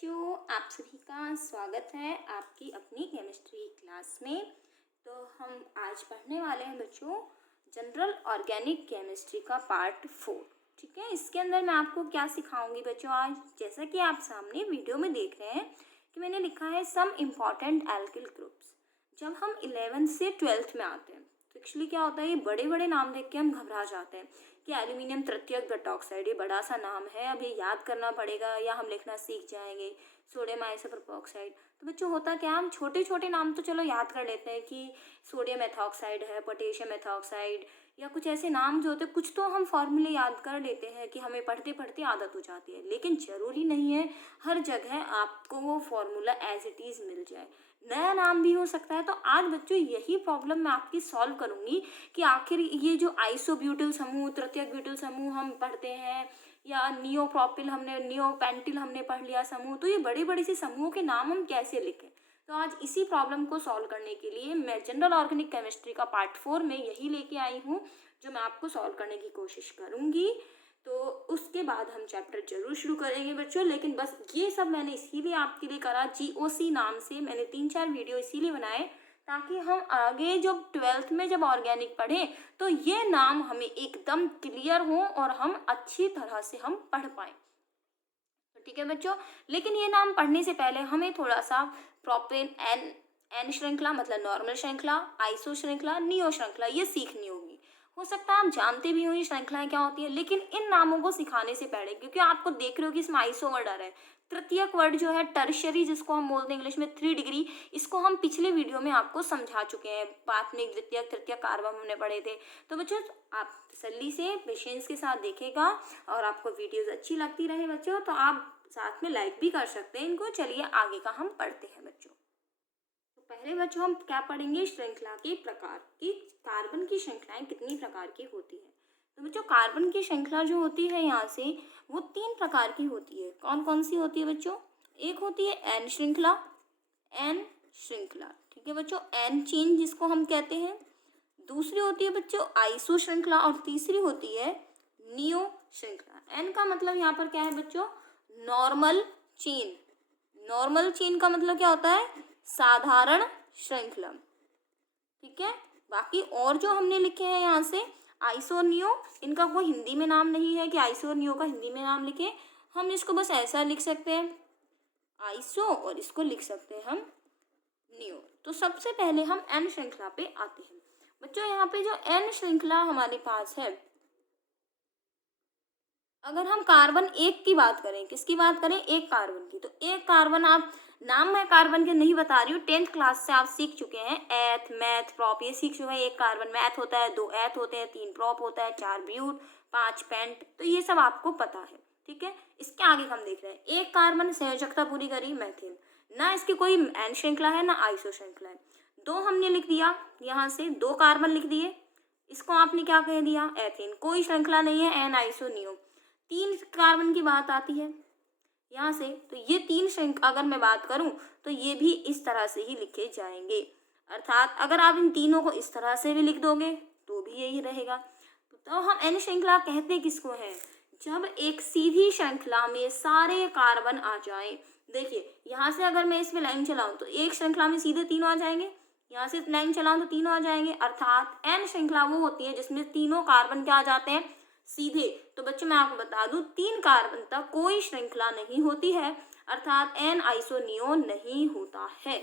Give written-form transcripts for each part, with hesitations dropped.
बच्चों, आप सभी का स्वागत है आपकी अपनी केमिस्ट्री क्लास में। तो हम आज पढ़ने वाले हैं बच्चों जनरल ऑर्गेनिक केमिस्ट्री का पार्ट 4। ठीक है, इसके अंदर मैं आपको क्या सिखाऊंगी बच्चों आज, जैसा कि आप सामने वीडियो में देख रहे हैं कि मैंने लिखा है सम इम्पॉर्टेंट एल्किल ग्रुप्स। जब हम 11th से 12th में आते हैं तो एक्चुअली क्या होता है, ये बड़े बड़े नाम देख के हम घबरा जाते हैं कि एल्यूमिनियम तृतीयक ब्यूटॉक्साइड, ये बड़ा सा नाम है, अब ये याद करना पड़ेगा या हम लिखना सीख जाएंगे। सोडियम आइसोप्रोपोक्साइड, तो बच्चों होता क्या है, हम छोटे छोटे नाम तो चलो याद कर लेते हैं कि सोडियम एथॉक्साइड है, पोटेशियम एथॉक्साइड, या कुछ ऐसे नाम जो होते हैं, कुछ तो हम फॉर्मूले याद कर लेते हैं कि हमें पढ़ते पढ़ते आदत हो जाती है। लेकिन ज़रूरी नहीं है हर जगह आपको वो फॉर्मूला एज इट इज़ मिल जाए, नया नाम भी हो सकता है। तो आज बच्चों यही प्रॉब्लम मैं आपकी सॉल्व करूंगी कि आखिर ये जो आइसोब्यूटिल समूह, तृतीयक ब्यूटिल समूह हम पढ़ते हैं, या नियोप्रोपिल हमने, नियोपेंटिल हमने पढ़ लिया समूह, तो ये बड़े बड़े से समूहों के नाम हम कैसे लिखें। तो आज इसी प्रॉब्लम को सॉल्व करने के लिए मैं जनरल ऑर्गेनिक केमिस्ट्री का पार्ट 4 में यही लेके आई हूँ, जो मैं आपको सॉल्व करने की कोशिश करूँगी। तो उसके बाद हम चैप्टर जरूर शुरू करेंगे बच्चों, लेकिन बस ये सब मैंने इसीलिए आपके लिए करा, GOC नाम से मैंने 3-4 वीडियो इसीलिए बनाए ताकि हम आगे जब 12th में जब ऑर्गेनिक पढ़ें तो ये नाम हमें एकदम क्लियर हो और हम अच्छी तरह से हम पढ़ पाएँ। तो ठीक है बच्चों, लेकिन ये नाम पढ़ने से पहले हमें थोड़ा सा प्रोपेन एन श्रृंखला मतलब नॉर्मल श्रृंखला, आइसो श्रृंखला, नियो श्रृंखला ये सीखनी होगी। हो सकता है आप जानते भी हो ये श्रृंखलाएं क्या होती है, लेकिन इन नामों को सिखाने से पहले, क्योंकि आपको देख रहे हो कि इसमें आइसो वर्ड आ रहा है, तृतीयक वर्ड जो है टर्शरी, जिसको हम बोलते हैं इंग्लिश में 3 डिग्री, इसको हम पिछले वीडियो में आपको समझा चुके हैं। प्राथमिक, द्वितीयक, तृतीयक कार्बन हमने पढ़े थे। तो बच्चों आप तसल्ली से पेशेंस के साथ देखेगा और आपको वीडियोस अच्छी लगती रहे बच्चों तो आप साथ में लाइक भी कर सकते हैं इनको। चलिए आगे का हम पढ़ते हैं बच्चों। तो पहले बच्चों हम क्या पढ़ेंगे, श्रृंखला के प्रकार की, कार्बन की श्रृंखलाएं कितनी प्रकार की होती है। तो बच्चों कार्बन की श्रृंखला जो होती है यहाँ से वो 3 प्रकार की होती है। कौन कौन सी होती है बच्चों, एक होती है एन श्रृंखला, एन श्रृंखला, ठीक है बच्चों, एन चेन जिसको हम कहते हैं। दूसरी होती है बच्चों आइसो श्रृंखला और तीसरी होती है नियो श्रृंखला। एन का मतलब यहाँ पर क्या है बच्चों, नॉर्मल चेन। नॉर्मल चेन का मतलब क्या होता है, साधारण श्रृंखला। ठीक है, बाकी और जो हमने लिखे हैं यहाँ से आइसो और नियो, इनका कोई हिंदी में नाम नहीं है कि आइसो और नियो का हिंदी में नाम लिखे, हम इसको बस ऐसा लिख सकते हैं आइसो और इसको लिख सकते हैं हम नियो। तो सबसे पहले हम एन श्रृंखला पे आते हैं बच्चों। यहाँ पे जो एन श्रृंखला हमारे पास है, अगर हम कार्बन एक की बात करें, किसकी बात करें, एक कार्बन की, तो एक कार्बन, आप नाम मैं कार्बन के नहीं बता रही हूँ, 10th क्लास से आप सीख चुके हैं, एथ, मैथ, प्रॉप ये सीख चुके हैं। एक कार्बन मैथ होता है, 2 एथ होते हैं, 3 प्रॉप होता है, 4 ब्यूट, 5 पेंट, तो ये सब आपको पता है। ठीक है, इसके आगे हम देख रहे हैं एक कार्बन संयोजकता पूरी करी मैथिन, ना इसकी कोई एन श्रृंखला है ना आइसो श्रृंखला है। 2 हमने लिख दिया, यहाँ से 2 कार्बन लिख दिए, इसको आपने क्या कह दिया, एथेन, कोई श्रृंखला नहीं है, एन आइसो नियो। 3 कार्बन की बात आती है यहाँ से, तो ये 3 श्रृंखला अगर मैं बात करूं तो ये भी इस तरह से ही लिखे जाएंगे, अर्थात अगर आप इन तीनों को इस तरह से भी लिख दोगे तो भी यही रहेगा। तो हम एन श्रृंखला कहते किसको हैं, जब एक सीधी श्रृंखला में सारे कार्बन आ जाएं। देखिए यहाँ से अगर मैं इसमें लाइन चलाऊं तो एक श्रृंखला में सीधे तीनों आ जाएंगे, यहाँ से लाइन चलाऊं तो तीनों आ जाएंगे, अर्थात एन श्रृंखला वो होती है जिसमें तीनों कार्बन क्या आ जाते हैं, सीधे। तो बच्चों मैं आपको बता दूं 3 कार्बन तक कोई श्रृंखला नहीं होती है, अर्थात एन आइसो नियो नहीं होता है।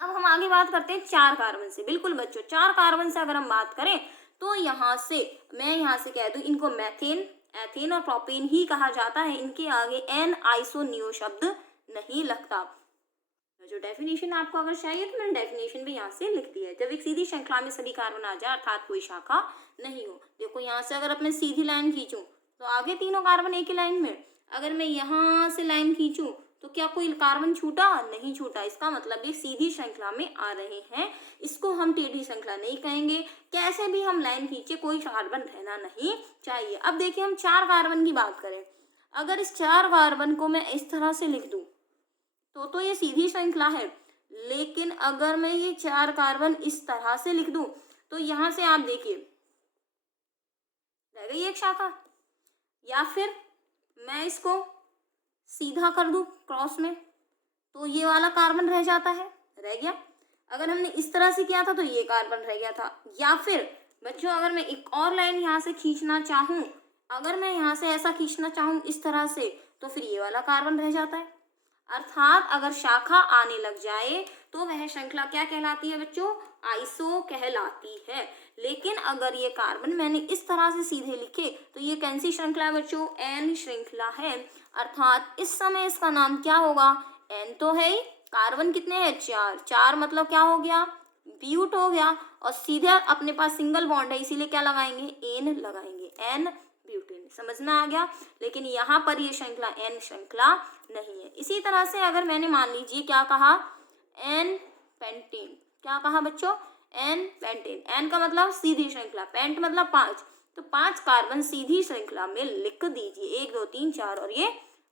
अब हम आगे बात करते हैं 4 कार्बन से। बिल्कुल बच्चों, 4 कार्बन से अगर हम बात करें तो यहाँ से मैं यहाँ से कह दूं इनको मैथेन, एथेन और प्रोपेन ही कहा जाता है, इनके आगे एन आइसो नियो शब्द नहीं लगता। जो डेफिनेशन आपको अगर चाहिए तो मैंने डेफिनेशन भी यहाँ से लिख दिया है, जब एक सीधी श्रृंखला में सभी कार्बन आ जाए अर्थात कोई शाखा नहीं हो। देखो यहाँ से अगर मैं सीधी लाइन खींचूं तो आगे तीनों कार्बन एक ही लाइन में, अगर मैं यहाँ से लाइन खींचूं तो क्या कोई कार्बन छूटा, नहीं छूटा, इसका मतलब ये सीधी श्रृंखला में आ रहे हैं। इसको हम टेढ़ी श्रृंखला नहीं कहेंगे, कैसे भी हम लाइन खींचे कोई कार्बन रहना नहीं चाहिए। अब देखिए हम 4 कार्बन की बात करें, अगर इस 4 कार्बन को मैं इस तरह से लिख दूं तो ये सीधी श्रृंखला है, लेकिन अगर मैं ये 4 कार्बन इस तरह से लिख दूं तो यहाँ से आप देखिए रह गई एक शाखा, या फिर मैं इसको सीधा कर दूँ क्रॉस में तो ये वाला कार्बन रह जाता है, रह गया। अगर हमने इस तरह से किया था तो ये कार्बन रह गया था। या फिर बच्चों अगर मैं एक और लाइन यहाँ से खींचना चाहूँ, अगर मैं यहाँ से ऐसा खींचना चाहूँ इस तरह से, तो फिर ये वाला कार्बन रह जाता है। अर्थात अगर शाखा आने लग जाए तो वह श्रृंखला क्या कहलाती है बच्चों? आइसो कहलाती है। लेकिन अगर ये कार्बन मैंने इस तरह से सीधे लिखे तो ये कौन सी श्रृंखला है बच्चों? एन श्रृंखला है। अर्थात इस समय इसका नाम क्या होगा? एन तो है ही, कार्बन कितने हैं? 4। 4 मतलब क्या हो गया? ब्यूट हो गया। और सीधे अपने पास सिंगल बॉन्ड है इसीलिए क्या लगाएंगे? एन लगाएंगे, एन ब्यूटेन। समझ में आ गया। लेकिन यहाँ पर ये श्रृंखला एन श्रृंखला नहीं है। इसी तरह से अगर मैंने मान लीजिए क्या कहा? N pentane. क्या कहा बच्चों? N pentane. एन का मतलब सीधी श्रृंखला, पेंट मतलब 5, तो 5 कार्बन सीधी श्रृंखला में लिख दीजिए। 1 2 3 4 और ये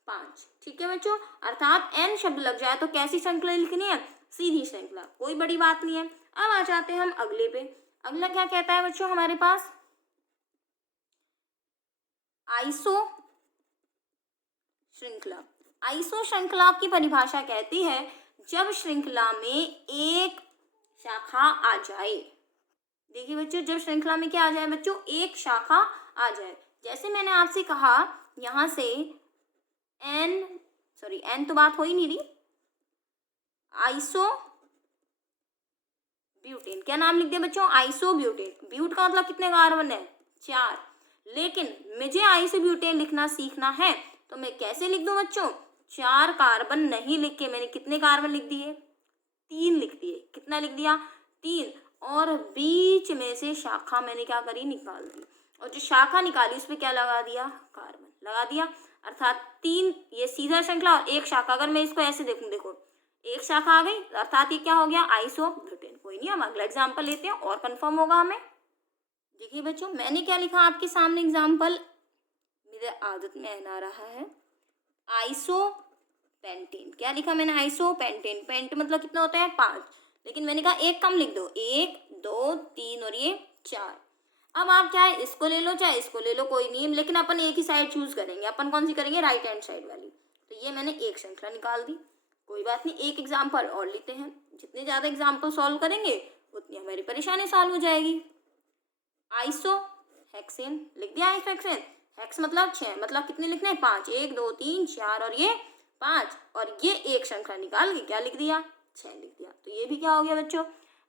5। ठीक है बच्चों। अर्थात एन शब्द लग जाए तो कैसी श्रृंखला लिखनी है? सीधी श्रृंखला, कोई बड़ी बात नहीं है। अब आ जाते हैं हम अगले पे। अगला क्या कहता है बच्चों हमारे पास? आइसो श्रृंखला। आइसो श्रृंखला की परिभाषा कहती है जब श्रृंखला में एक शाखा आ जाए। देखिए बच्चों, जब श्रृंखला में क्या आ जाए बच्चों? एक शाखा आ जाए। जैसे मैंने आपसे कहा यहाँ से एन तो बात हो ही नहीं रही। आइसो ब्यूटेन, क्या नाम लिख दिया बच्चों? Iso butane. ब्यूट का मतलब कितने कार्बन है? 4। लेकिन मुझे आइसोब्यूटेन लिखना सीखना है तो मैं कैसे लिख दूं बच्चों? 4 कार्बन नहीं लिख के मैंने कितने कार्बन लिख दिए? 3 लिख दिए। कितना लिख दिया? 3। और बीच में से शाखा मैंने क्या करी? निकाल दी। और जो शाखा निकाली उस पर क्या लगा दिया? कार्बन लगा दिया। अर्थात 3 ये सीधा श्रृंखला और एक शाखा। अगर मैं इसको ऐसे देखूं, देखो एक शाखा आ गई, अर्थात ये क्या हो गया? आइसोब्यूटेन। कोई नहीं, हम अगला एग्जाम्पल लेते हैं और कंफर्म होगा हमें। देखिए बच्चों, मैंने क्या लिखा आपके सामने एग्जाम्पल, मेरे आदत में आ रहा है आइसो पेंटेन। क्या लिखा मैंने? Iso pentane. पेंट मतलब कितना होता है? 5। लेकिन मैंने कहा एक कम लिख दो, 1 2 3 और ये 4। अब आप चाहे इसको ले लो चाहे इसको ले लो, कोई नहीं, लेकिन अपन एक ही साइड चूज करेंगे। अपन कौन सी करेंगे? राइट हैंड साइड वाली। तो ये मैंने एक श्रृंखला निकाल दी। कोई बात नहीं, एक एग्जाम्पल और लेते हैं। जितने ज़्यादा एग्जाम्पल सॉल्व करेंगे उतनी हमारी परेशानी सॉल्व हो जाएगी। आइसो हेक्सेन लिख दिया। आइसो हेक्सेन, हेक्स मतलब 6, मतलब कितने लिखने हैं? 5। 1 2 3 4 और ये 5। और ये एक श्रृंखला निकाल के क्या लिख दिया? 6 लिख दिया। तो ये भी क्या हो गया बच्चों?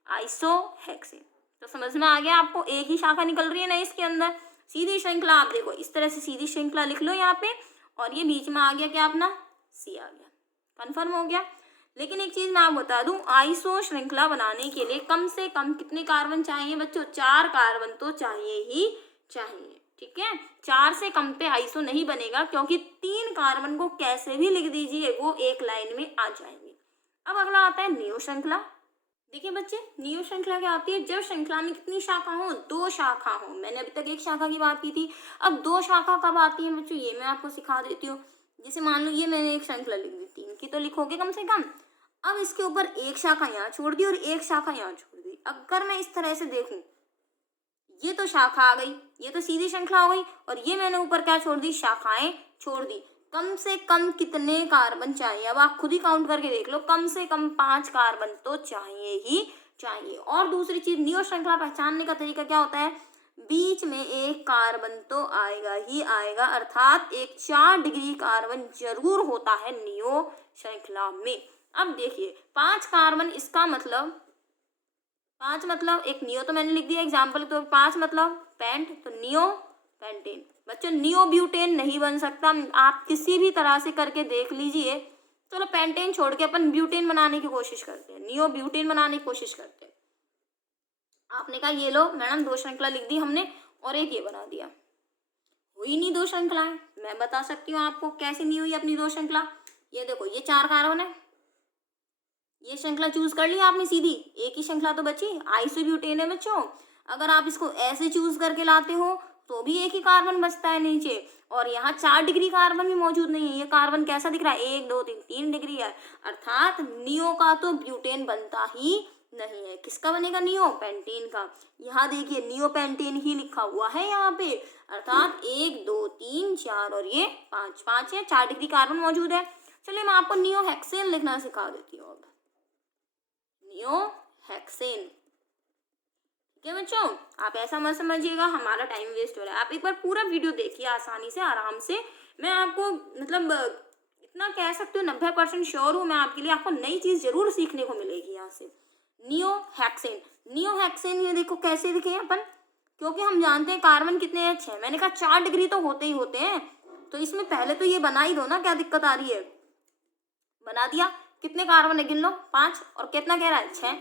Iso hexane. तो समझ में आ गया आपको? एक ही शाखा निकल रही है ना इसके अंदर, सीधी श्रृंखला। आप देखो इस तरह से सीधी श्रृंखला लिख लो यहाँ पे, और ये बीच में आ गया क्या अपना? सी आ गया। कन्फर्म हो गया। लेकिन एक चीज मैं आपको बता दूं, आइसो श्रृंखला बनाने के लिए कम से कम कितने कार्बन चाहिए बच्चों? 4 कार्बन तो चाहिए ही चाहिए। ठीक है, 4 से कम पे आइसो नहीं बनेगा, क्योंकि 3 कार्बन को कैसे भी लिख दीजिए वो एक लाइन में आ जाएंगे। अब अगला आता है नियो श्रृंखला। देखिए बच्चे, नियो श्रृंखला क्या होती है? जब श्रृंखला में कितनी शाखा हो? 2 शाखा हो। मैंने अभी तक एक शाखा की बात की थी, अब 2 शाखा कब आती है बच्चों? ये मैं आपको सिखा देती हूँ। जैसे मान लो ये मैंने एक श्रृंखला लिख दी, 3 की तो लिखोगे कम से कम। अब इसके ऊपर एक शाखा यहाँ छोड़ दी और एक शाखा यहाँ छोड़ दी। अगर मैं इस तरह से देखूं, ये तो शाखा आ गई, ये तो सीधी श्रृंखला हो गई, और ये मैंने ऊपर क्या छोड़ दी? शाखाएं छोड़ दी। कम से कम कितने कार्बन चाहिए? अब आप खुद ही काउंट करके देख लो। कम से कम 5 कार्बन तो चाहिए ही चाहिए। और दूसरी चीज, नियो श्रृंखला पहचानने का तरीका क्या होता है? बीच में एक कार्बन तो आएगा ही आएगा, अर्थात एक 4 डिग्री कार्बन जरूर होता है नियो श्रृंखला में। अब देखिए 5 कार्बन, इसका मतलब 5 मतलब एक नियो तो मैंने लिख दिया एग्जाम्पल, तो 5 मतलब पेंट, तो नियो पेंटेन। बच्चों नियो ब्यूटेन नहीं बन सकता, आप किसी भी तरह से करके देख लीजिए। चलो पेंटेन छोड़ के अपन ब्यूटेन बनाने की कोशिश करते हैं, नियो ब्यूटेन बनाने की कोशिश करते हैं। आपने कहा ये लो मैडम 2 श्रृंखला लिख दी हमने और एक ये बना दिया, हुई नहीं 2 श्रृंखलाएं। मैं बता सकती हूँ आपको कैसे नहीं हुई अपनी 2 श्रृंखला। ये देखो ये 4 कार्बन है, ये श्रृंखला चूज कर ली आपने सीधी, एक ही श्रृंखला तो बची, आइसोब्यूटेन है बच्चों। अगर आप इसको ऐसे चूज करके लाते हो तो भी एक ही कार्बन बचता है नीचे, और यहाँ 4 डिग्री कार्बन भी मौजूद नहीं है। ये कार्बन कैसा दिख रहा है? 1 2 3 3 डिग्री है, अर्थात नियो का तो ब्यूटेन बनता ही नहीं है। किसका बनेगा? नियोपेंटेन का। यहाँ देखिए नियोपेंटेन ही लिखा हुआ है यहाँ पे, अर्थात 1 2 3 4 और ये 5 है, 4 डिग्री कार्बन मौजूद है। चलिए मैं आपको नियोहेक्सेन लिखना सिखा देती हूँ। अब नियोहेक्सेन, ठीक है बच्चों, आप ऐसा मत समझिएगा हमारा टाइम वेस्ट हो रहा है। आप एक बार पूरा वीडियो देखिए आसानी से, आराम से। मैं आपको मतलब इतना कह सकती हूँ 90% श्योर हूँ मैं आपके लिए, आपको नई चीज़ जरूर सीखने को मिलेगी यहाँ से। नियोहेक्सेन, नियोहेक्सेन ये देखो कैसे दिखे अपन, क्योंकि हम जानते हैं कार्बन कितने हैं? 6। मैंने कहा 4 डिग्री तो होते ही होते हैं, तो इसमें पहले तो ये बना ही दो ना, क्या दिक्कत आ रही है? बना दिया। कितने कार्बन है गिन लो, 5, और कितना कह रहा है? 6।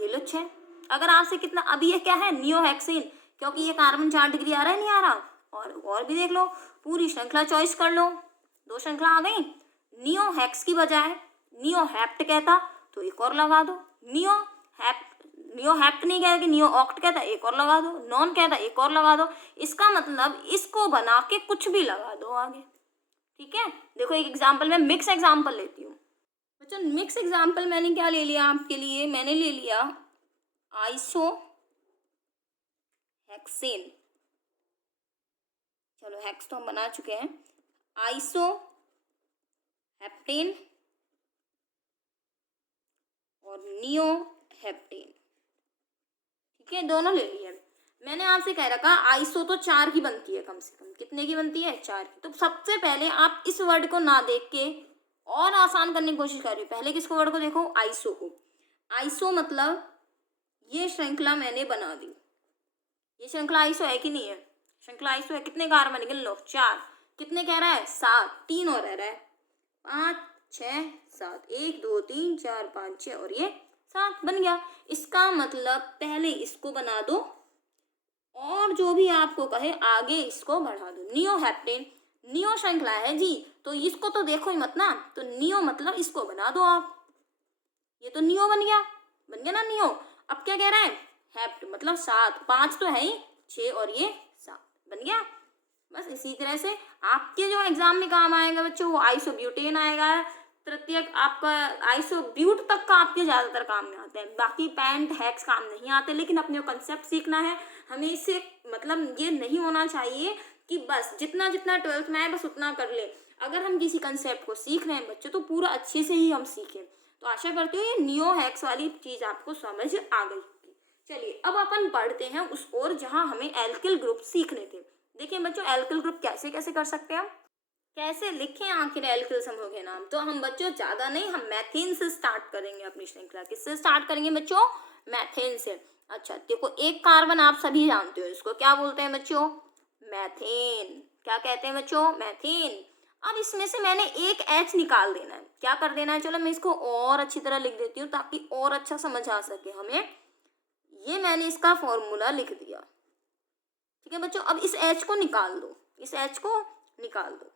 ये लो 6। अगर आपसे कितना, अभी ये क्या है? नियोहेक्सेन, क्योंकि ये कार्बन 4 डिग्री आ रहा है, नहीं आ रहा? और भी देख लो, पूरी श्रृंखला चॉइस कर लो, 2 श्रृंखला आ गई। नियोहेक्स की बजाय नियोहेप्ट कहता तो एक और लगा दो। नियोहेप्ट नहीं कहता कि नियोऑक्ट कहता, एक और लगा दो। नॉन कहता, एक और लगा दो। इसका मतलब इसको बना के कुछ भी लगा दो आगे, ठीक है। देखो एक एग्जाम्पल, मैं मिक्स एग्जाम्पल लेती हूँ बच्चों। मिक्स एग्जाम्पल मैंने क्या ले लिया आपके लिए? मैंने ले लिया आइसोहेक्सेन। चलो हेक्स तो हम बना चुके हैं। आइसोहेप्टेन और नियोहेप्टेन, ठीक है, दोनों ले लिए। मैंने आपसे कह रखा आइसो तो 4 की बनती है, कम से कम कितने की बनती है? 4 की। तो सबसे पहले आप इस वर्ड को ना देख के और आसान करने की कोशिश करिए। पहले किसको वर्ड को देखो? आइसो को। आइसो मतलब ये श्रृंखला मैंने बना दी। ये श्रृंखला आइसो है कि नहीं है? श्रृंखला आइसो है। कितने कार्बन गिन लो? 4। कितने कह रहा है? 7। 3 और रह रहा है, 5 6 7। 1 2 3 4 5 6 और ये 7 बन गया। इसका मतलब पहले इसको बना दो और जो भी आपको कहे आगे इसको बढ़ा दो। नियोहेप्टेन, नियो श्रृंखला है जी, तो इसको तो देखो ही मत ना, तो नियो मतलब इसको बना दो आप। ये तो नियो बन गया ना नियो। अब क्या कह रहा है? हेप्ट मतलब 7। 5 तो है ही, 6 और ये 7 बन गया। बस इसी तरह से आपके जो एग्जाम में काम आएगा बच्चों वो आइसोब्यूटेन आएगा। तृतीयक आपका आइसोब्यूट तक का आपके ज़्यादातर काम में आते हैं, बाकी पैंट हेक्स काम नहीं आते। लेकिन अपने को कंसेप्ट सीखना है हमें। इससे मतलब ये नहीं होना चाहिए कि बस जितना जितना 12th में आए बस उतना कर ले। अगर हम किसी कंसेप्ट को सीख रहे हैं बच्चों तो पूरा अच्छे से ही हम सीखें। तो आशा करती हूँ ये नियो हेक्स वाली चीज़ आपको समझ आ गई होगी। चलिए अब अपन पढ़ते हैं उस ओर जहाँ हमें एल्किल ग्रुप सीखने थे। देखिए बच्चों एल्किल ग्रुप कैसे कैसे कर सकते हैं हम, कैसे लिखें आखिर एल्किल समूह के नाम। तो हम बच्चों ज़्यादा नहीं, हम मैथेन से स्टार्ट करेंगे अपनी श्रृंखला। किससे स्टार्ट करेंगे बच्चों? मैथेन से। अच्छा देखो एक कार्बन आप सभी जानते हो, इसको क्या बोलते हैं बच्चों? मैथेन। क्या कहते हैं बच्चों? मैथेन। अब इसमें से मैंने एक H निकाल देना है। क्या कर देना है? चलो मैं इसको और अच्छी तरह लिख देती हूँ ताकि और अच्छा समझ आ सके हमें। ये मैंने इसका फॉर्मूला लिख दिया, ठीक है बच्चों। अब इस H को निकाल दो, इस H को निकाल दो।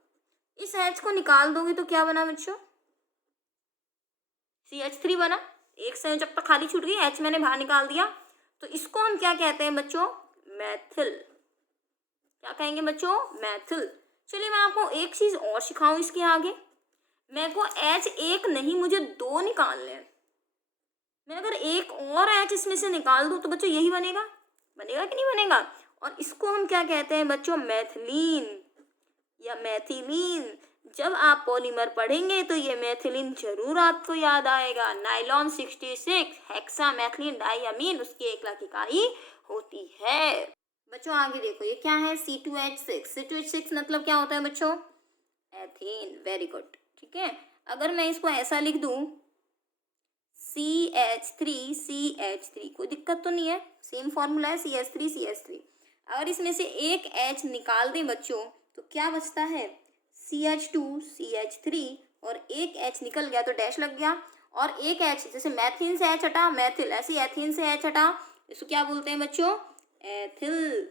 इस H को निकाल दोगे तो क्या बना बच्चों? CH3 बना। एक संयोजक तो खाली छूट गई, H मैंने बाहर निकाल दिया। तो इसको हम क्या कहते हैं बच्चों? मैथिल। क्या कहेंगे बच्चों? मैथिल। चलिए मैं आपको एक चीज और सिखाऊं इसके आगे। मेरे को H एक नहीं, मुझे 2 निकालने हैं। मैं अगर एक और H इसमें से निकाल दूं तो बच्चों यही बनेगा, बनेगा कि नहीं बनेगा? और इसको हम क्या कहते हैं बच्चों? मैथिलीन या मैथिलीन। जब आप पॉलीमर पढ़ेंगे तो ये मैथिलीन जरूर आपको याद आएगा। नाइलॉन 66 हेक्सा मैथिलीन डाइअमीन उसकी एकलक इकाई होती है। बच्चों आगे देखो ये क्या है? C2H6। C2H6 मतलब क्या होता है बच्चों? एथेन। वेरी गुड, ठीक है। अगर मैं इसको ऐसा लिख दूं CH3 कोई दिक्कत तो नहीं है, सेम फॉर्मूला है CH3। अगर इसमें से एक H निकाल दें बच्चों तो क्या बचता है? CH2CH3 और एक H निकल गया तो डैश लग गया। और एक H जैसे मैथिन से H हटा मैथिल, ऐसे एथीन से H हटा, इसको क्या बोलते हैं बच्चों? एथिल।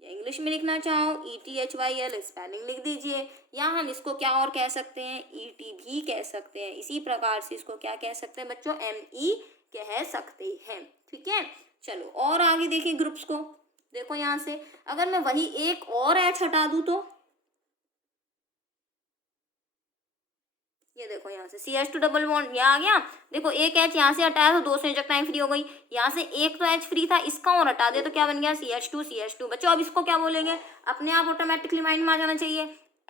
या इंग्लिश में लिखना चाहो ETHYL स्पेलिंग लिख दीजिए, या हम इसको क्या और कह सकते हैं? ET भी कह सकते हैं। इसी प्रकार से इसको क्या कह सकते हैं बच्चों? ME कह सकते हैं, ठीक है। चलो और आगे देखिए ग्रुप्स को। देखो यहाँ से अगर मैं वही एक और H हटा दूं तो ये देखो यहाँ से CH2 डबल बॉन्ड यहाँ आ गया। देखो एक H यहाँ से हटाया तो 2 संयोजकता टाइम फ्री हो गई। यहाँ से एक तो H फ्री था, इसका और हटा दिया तो क्या बन गया CH2 बच्चों। अब इसको क्या बोलेंगे, अपने आप ऑटोमेटिकली माइंड में आ जाना चाहिए,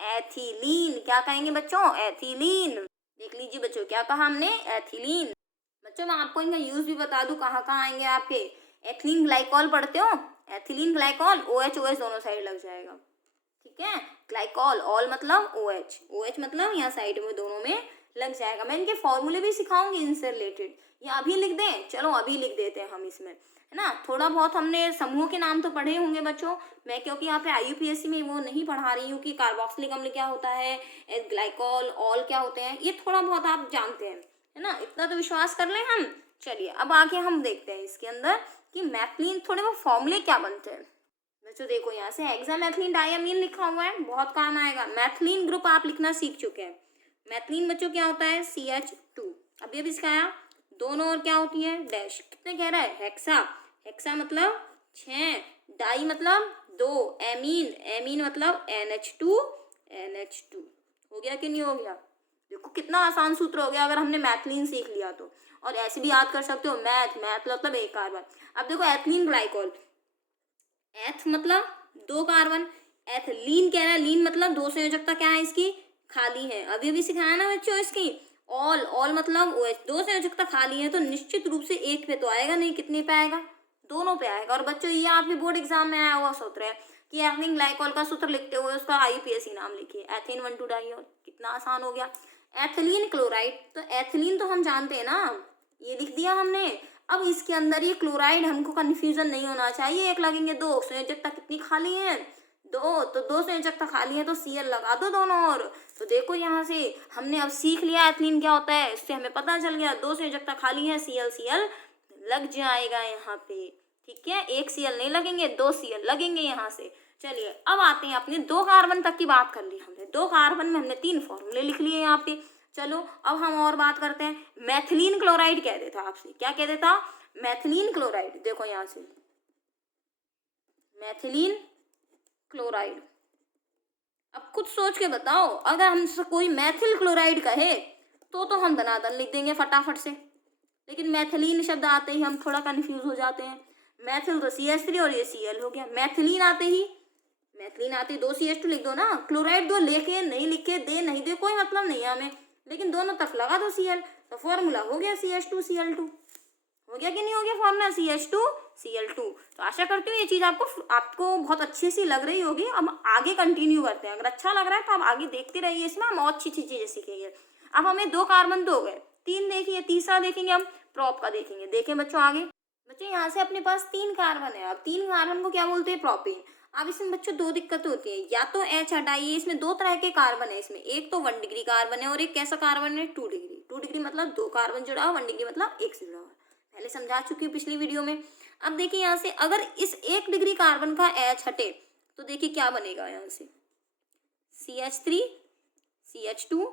एथिलीन। क्या कहेंगे बच्चों, एथिलीन। देख लीजिए बच्चों क्या कहा हमने, एथिलीन। बच्चों मैं आपको इनका यूज भी बता दूं, कहाँ कहाँ आएंगे आपके। एथिलीन ग्लाइकॉल पढ़ते हो, एथिलीन ग्लाइकॉल OH OH दोनों साइड लग जाएगा, ठीक है। ग्लाइकॉल, ऑल मतलब OH, OH मतलब यहाँ साइड में दोनों में लग जाएगा। मैं इनके फॉर्मूले भी सिखाऊंगी इनसे रिलेटेड, या अभी लिख दें, चलो अभी लिख देते हैं हम इसमें, है ना। थोड़ा बहुत हमने समूह के नाम तो पढ़े होंगे बच्चों, मैं क्योंकि यहाँ पे IUPAC में वो नहीं पढ़ा रही हूँ कि कार्बोक्सिलिक अम्ल क्या होता है, ग्लाइकॉल, ऑल क्या होते हैं, ये थोड़ा बहुत आप जानते हैं, है ना, इतना तो विश्वास कर लें हम। चलिए अब आगे हम देखते हैं इसके अंदर कि मैथिलीन थोड़े वो फॉर्मूले क्या बनते हैं। बच्चों देखो यहाँ से हेक्सामेथिलीन डायमीन लिखा हुआ है, बहुत काम आएगा। मैथिलीन ग्रुप आप लिखना सीख चुके हैं। मैथिलीन बच्चों क्या होता है, CH2, अभी अभी सिखाया। दोनों और क्या होती है, डैश। कितने कह रहा है, हेक्सा, हेक्सा मतलब 6, डाई मतलब 2, एमीन, एमीन मतलब NH2 NH2। हो गया कि नहीं हो गया, देखो कितना आसान सूत्र हो गया अगर हमने मैथिलीन सीख लिया तो। और ऐसे भी याद कर सकते हो, मैथ, मैथ मतलब एक कार्बन। अब देखो एथिलीन ग्लाइकॉल, एथ मतलब 2 कार्बन, एथिलीन कह रहा है, लीन मतलब 2 संयोजकता क्या है इसकी, खाली है। अभी अभी सिखाया ना बच्चों इसकी। ऑल, ऑल मतलब OH, 2 संयोजकता खाली है तो निश्चित रूप से एक पे तो आएगा नहीं, कितने पे आएगा, दोनों पे आएगा। और बच्चों ये आपके बोर्ड एग्जाम में आया हुआ सूत्र है कि एथिलीन ग्लाइकॉल का सूत्र लिखते हुए उसका IUPAC नाम लिखिए, एथेन 1,2 डाइऑल। कितना आसान हो गया। एथिलीन क्लोराइड, तो एथिलीन तो हम जानते हैं ना, ये लिख दिया हमने। अब इसके अंदर ये क्लोराइड, हमको कंफ्यूजन नहीं होना चाहिए, एक लगेंगे 2 संयोजकता कितनी खाली है, 2, तो 2 संयोजकता खाली है तो Cl लगा दो दोनों ओर। तो देखो यहाँ से हमने अब सीख लिया एथिलीन क्या होता है, इससे हमें पता चल गया 2 संयोजकता खाली है, Cl लग जाएगा यहाँ पे, ठीक है। एक Cl नहीं लगेंगे, 2 Cl लगेंगे यहाँ से। चलिए अब आते हैं अपने 2 कार्बन तक की बात कर ली हमने। 2 कार्बन में हमने 3 फॉर्मूले लिख लिए यहाँ पे। चलो अब हम और बात करते हैं। मैथिलीन क्लोराइड कह देता आपसे, क्या कह देता, मैथिलीन क्लोराइड। देखो यहाँ से मैथिलीन क्लोराइड। अब खुद सोच के बताओ, अगर हमसे कोई मैथिल क्लोराइड कहे तो हम दनादन लिख देंगे फटाफट से, लेकिन मैथिलीन शब्द आते ही हम थोड़ा कंफ्यूज हो जाते हैं। मैथिल तो CH3 और ये Cl हो गया। मैथिलीन आते ही 2 CH2 लिख दो ना। क्लोराइड 2 लेके नहीं लिखे, दे नहीं दे कोई मतलब नहीं है हमें, लेकिन दोनों तरफ लगा दो Cl, तो फॉर्मूला हो गया CH2 Cl2। हो गया कि नहीं हो गया फॉर्मूला, CH2 Cl2। तो आशा करती हूँ ये चीज़ आपको बहुत अच्छी सी लग रही होगी। अब आगे कंटिन्यू करते हैं, अगर अच्छा लग रहा है तो आप आगे देखते रहिए, इसमें हम और अच्छी चीज़ें सीखेंगे। अब हमें 2 कार्बन तो हो गए, 3 देखिए, तीसरा देखेंगे हम, प्रॉप का देखेंगे। देखें बच्चों आगे, बच्चों यहाँ से अपने पास 3 कार्बन है। अब 3 कार्बन को क्या बोलते हैं, प्रोपेन। अब इसमें बच्चों 2 दिक्कतें होती हैं, या तो H हटाइए, इसमें 2 तरह के कार्बन है। इसमें एक तो 1 डिग्री कार्बन है और एक कैसा कार्बन है, 2 डिग्री। 2 डिग्री मतलब 2 कार्बन जुड़ा हुआ, 1 डिग्री मतलब 1 से जुड़ा हुआ, पहले समझा चुकी हूँ पिछली वीडियो में। अब देखिए यहाँ से अगर इस 1 डिग्री कार्बन का H हटे तो देखिए क्या बनेगा, यहाँ से CH3 CH2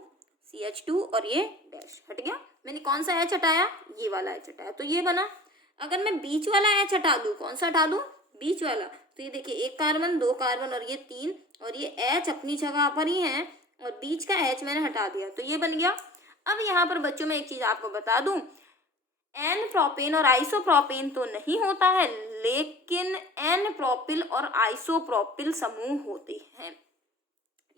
CH2 और ये डैश हट गया। मैंने कौन सा H हटाया, ये वाला H हटाया, तो ये बना। अगर मैं बीच वाला H हटा दूँ, कौन सा हटा दूँ, बीच वाला, तो ये देखिए 1 कार्बन 2 कार्बन और ये 3, और ये H अपनी जगह पर ही है और बीच का H मैंने हटा दिया, तो ये बन गया। अब यहाँ पर बच्चों में एक चीज़ आपको बता दूँ, एन प्रोपेन और आइसोप्रोपेन तो नहीं होता है, लेकिन एन प्रोपिल और आइसोप्रोपिल समूह होते हैं।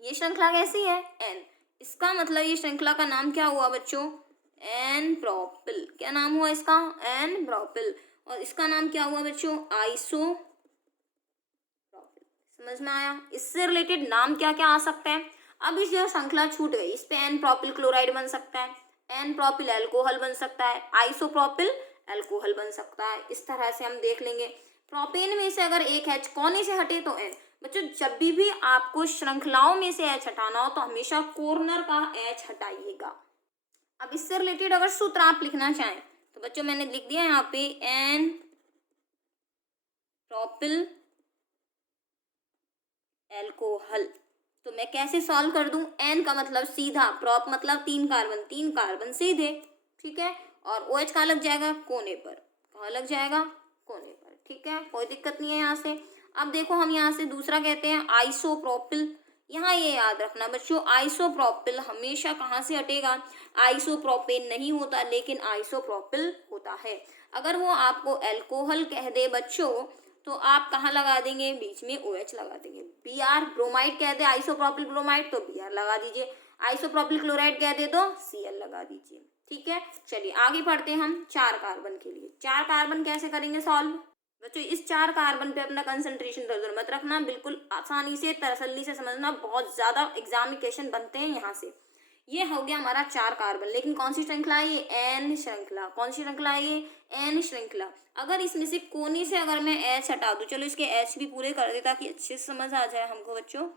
ये श्रृंखला कैसी है, एन, इसका मतलब ये श्रृंखला का नाम क्या हुआ बच्चों, एन प्रोपिल। क्या नाम हुआ इसका, एन प्रोपिल। और इसका नाम क्या हुआ बच्चों, आइसोप्रोपिल। समझ में आया। इससे रिलेटेड नाम क्या क्या आ सकते हैं। अब इस जो श्रृंखला छूट गई, इस पे एन प्रोपिल क्लोराइड बन सकता है, एन प्रोपिल अल्कोहल बन सकता है, आइसोप्रोपिल अल्कोहल बन सकता है। इस तरह से हम देख लेंगे। प्रोपेन में से अगर एक H कोने से हटे तो एन। बच्चों जब भी आपको श्रृंखलाओं में से H हटाना हो तो हमेशा कॉर्नर का H हटाइएगा। अब इससे रिलेटेड अगर सूत्र आप लिखना चाहें तो बच्चों मैंने लिख दिया यहाँ पे, एन प्रोपिल अल्कोहल। तो मैं कैसे सॉल्व कर दूं, एन का मतलब सीधा, प्रोप मतलब 3 कार्बन, 3 कार्बन सीधे, ठीक है। और OH का लग जाएगा कोने पर, कहाँ लग जाएगा, कोने पर, ठीक है, कोई दिक्कत नहीं है यहाँ से। अब देखो हम यहाँ से दूसरा कहते हैं आइसोप्रोपिल। यहाँ ये याद रखना बच्चों, आइसोप्रोपिल हमेशा कहाँ से हटेगा, आइसोप्रोपेन नहीं होता लेकिन आइसोप्रोपिल होता है। अगर वो आपको अल्कोहल कह दे बच्चों तो आप कहाँ लगा देंगे, बीच में OH लगा देंगे। Br ब्रोमाइड कह दे आइसोप्रोपिल ब्रोमाइड तो Br लगा दीजिए, आइसोप्रोपिल क्लोराइड कह दे तो Cl लगा दीजिए। ठीक है, चलिए आगे पढ़ते हैं हम 4 कार्बन के लिए। 4 कार्बन कैसे करेंगे सॉल्व बच्चों, इस 4 कार्बन पे अपना कंसंट्रेशन इधर मत रखना, बिल्कुल आसानी से तसल्ली से समझना, बहुत ज्यादा एग्जामिनेशन बनते हैं यहाँ से। ये हो गया हमारा 4 कार्बन, लेकिन कौन सी श्रृंखला है ये, एन श्रृंखला। कौन सी श्रृंखला है ये, एन श्रृंखला। अगर इसमें से कोने से अगर मैं H हटा दूं, चलो इसके H भी पूरे कर दे ताकि अच्छे से समझ आ जाए हमको बच्चों।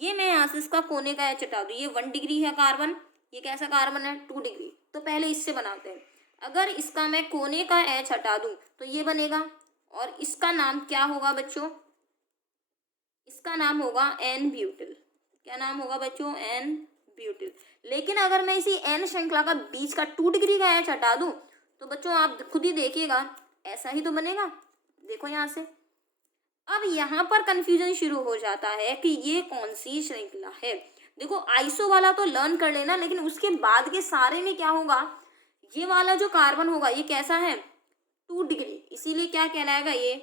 ये मैं यहाँ से इसका कोने का H हटा दूं, ये 1 डिग्री है कार्बन, ये कैसा कार्बन है 2 डिग्री। तो पहले इससे बनाते हैं। अगर इसका मैं कोने का H हटा दूं तो ये बनेगा, और इसका नाम क्या होगा बच्चों, इसका नाम होगा एन ब्यूटिल। क्या नाम होगा बच्चों, एन ब्यूटिल। लेकिन अगर मैं इसी एन श्रृंखला का बीच का 2 डिग्री का H हटा दूं तो बच्चों आप खुद ही देखिएगा ऐसा ही तो बनेगा। देखो यहाँ से, अब यहाँ पर कंफ्यूजन शुरू हो जाता है कि ये कौन सी श्रृंखला है। देखो आइसो वाला तो लर्न कर लेना, लेकिन उसके बाद के सारे में क्या होगा, ये वाला जो कार्बन होगा ये कैसा है 2 डिग्री, इसीलिए क्या कहलाएगा ये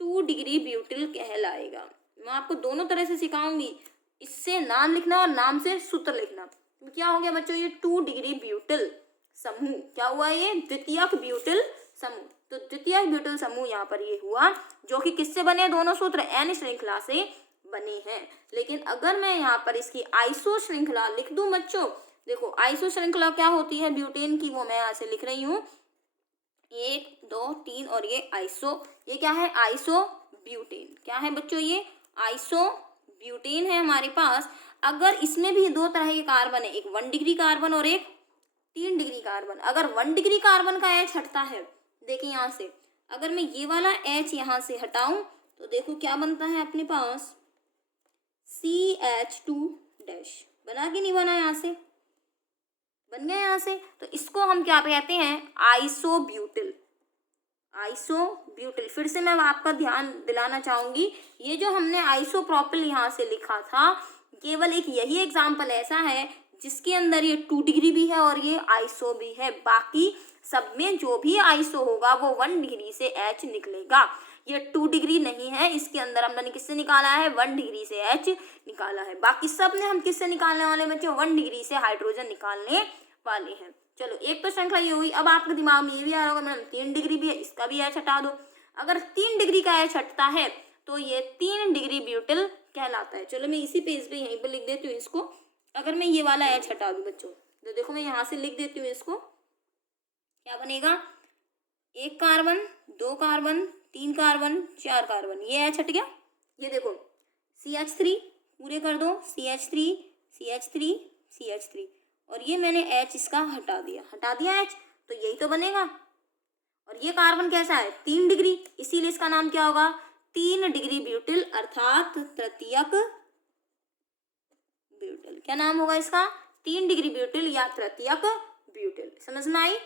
2 डिग्री ब्यूटिल कहलाएगा। मैं आपको दोनों तरह से सिखाऊंगी, इससे नाम लिखना और नाम से सूत्र लिखना। तो क्या हो गया बच्चों, ये 2 डिग्री ब्यूटिल समूह, क्या हुआ ये द्वितीयक ब्यूटिल समूह। तो द्वितीयक ब्यूटिल समूह यहाँ पर ये हुआ, जो कि किससे बने, दोनों सूत्र एन श्रृंखला से बने हैं। लेकिन अगर मैं यहाँ पर इसकी आइसो श्रृंखला लिख दूं बच्चों, देखो आइसो श्रृंखला क्या होती है ब्यूटेन की, वो मैं यहाँ से लिख रही हूँ 1 2 3, और ये आइसो, ये क्या है आइसो ब्यूटेन। क्या है बच्चों, ये आइसो ब्यूटेन है हमारे पास। अगर इसमें भी 2 तरह के कार्बन है, एक 1 डिग्री कार्बन और एक 3 डिग्री कार्बन। अगर 1 डिग्री कार्बन का H हटता है, देखिए यहाँ से अगर मैं ये वाला H यहाँ से हटाऊं तो देखो क्या बनता है अपने पास CH2 डैश। बना कि नहीं बना, यहाँ से बन गया यहाँ से। तो इसको हम क्या कहते हैं, आइसोब्यूटिल। आइसोब्यूटिल, फिर से मैं आपका ध्यान दिलाना चाहूंगी, ये जो हमने आइसोप्रोपिल यहाँ से लिखा था, केवल एक यही एग्जाम्पल ऐसा है जिसके अंदर ये 2 डिग्री भी है और ये आइसो भी है। बाकी सब में जो भी आइसो होगा वो 1 डिग्री से H निकलेगा। ये 2 डिग्री नहीं है, इसके अंदर हमने किससे निकाला है, 1 डिग्री से H निकाला है। बाकी सब में हम किससे निकालने वाले बच्चों, 1 डिग्री से हाइड्रोजन निकालने वाले हैं। चलो एक तो श्रृंखला ये हुई। अब आपके दिमाग में ये भी आ रहा होगा मैडम 3 डिग्री भी है, इसका भी H हटा दो। अगर 3 डिग्री का H हटता है तो ये 3 डिग्री ब्यूटिल कहलाता है। चलो मैं इसी पेज पे यहीं पे लिख देती हूँ इसको। अगर मैं ये वाला H हटा दूँ बच्चों तो देखो मैं यहाँ से लिख देती हूँ इसको, क्या बनेगा 1 कार्बन 2 कार्बन 3 कार्बन 4 कार्बन, ये H हट गया। ये देखो CH3 पूरे कर दो, CH3 CH3 CH3, और ये मैंने H इसका हटा दिया H, तो यही तो बनेगा। और ये कार्बन कैसा है 3 डिग्री, इसीलिए इसका नाम क्या होगा 3 डिग्री ब्यूटिल अर्थात तृतीयक ब्यूटिल। क्या नाम होगा इसका 3 डिग्री ब्यूटिल या तृतीयक ब्यूटिल। समझ में आई।